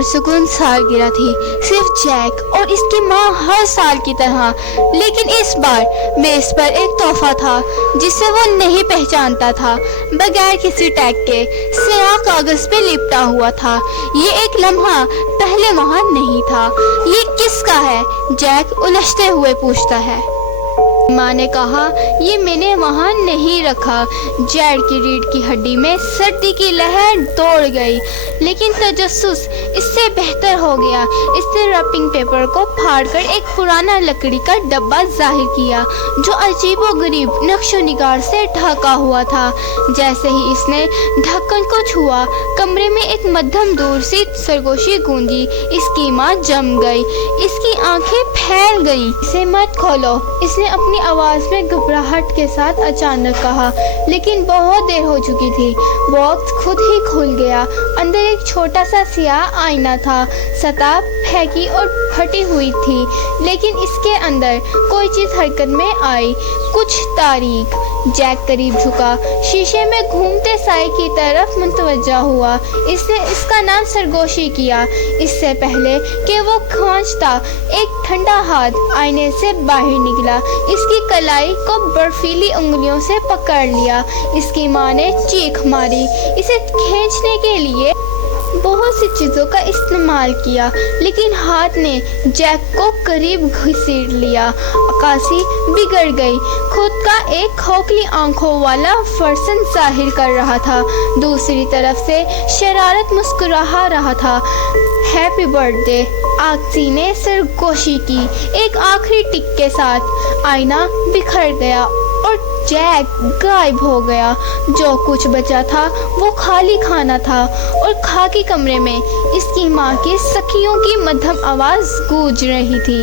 पुरसुकून सालगिरह थी, सिर्फ जैक और इसकी माँ हर साल की तरह, लेकिन इस बार मेज पर एक तोहफा था जिसे वो नहीं पहचानता था। बगैर किसी टैग के स्याह कागज पे लिपटा हुआ था। ये एक लम्हा पहले वहाँ नहीं था। ये किसका है? जैक उलझते हुए पूछता है। माँ ने कहा, ये मैंने वहाँ नहीं रखा। जैक की रीढ़ की हड्डी में सर्दी की लहर दौड़ गई, लेकिन तजस्सुस इससे बेहतर हो गया। इसने रैपिंग पेपर को फाड़कर एक पुराना लकड़ी का डब्बा जाहिर किया जो अजीबोगरीब नक्शो निगार से ढका हुआ था। जैसे ही इसने ढक्कन को छुआ, कमरे में एक मध्यम दूर सी सरगोशी गूंजी। इसकी माँ जम गई, इसकी आंखें फैल गई। इसे मत खोलो, इसने अपनी आवाज में घबराहट के साथ अचानक कहा, लेकिन बहुत देर हो चुकी थी। बॉक्स खुद ही खुल गया। अंदर एक छोटा सा सियाह आईना था। सतह फैकी और फटी हुई थी, लेकिन इसके अंदर कोई चीज हरकत में आई, कुछ तारीख। जैक करीब झुका, शीशे में घूमते साए की तरफ मुतवज्जा हुआ। इसने इसका नाम सरगोशी किया। इससे पहले कि वो खींचता, एक ठंडा हाथ आईने से बाहर निकला, इसकी कलाई को बर्फीली उंगलियों से पकड़ लिया। इसकी माँ ने चीख मारी। इसे खींचने के लिए बहुत सी चीज़ों का इस्तेमाल किया, लेकिन हाथ ने जैक को करीब घसीट लिया। अक्कासी बिगड़ गई। खुद का एक खोखली आंखों वाला फर्सन जाहिर कर रहा था। दूसरी तरफ से शरारत मुस्कुरा रहा था। हैप्पी बर्थडे, आक्सी ने सरगोशी की। एक आखिरी टिक के साथ आईना बिखर गया और जैक गायब हो गया। जो कुछ बचा था वो खाली खाना था, और खाकी कमरे में इसकी माँ की सखियों की मध्यम आवाज गूंज रही थी।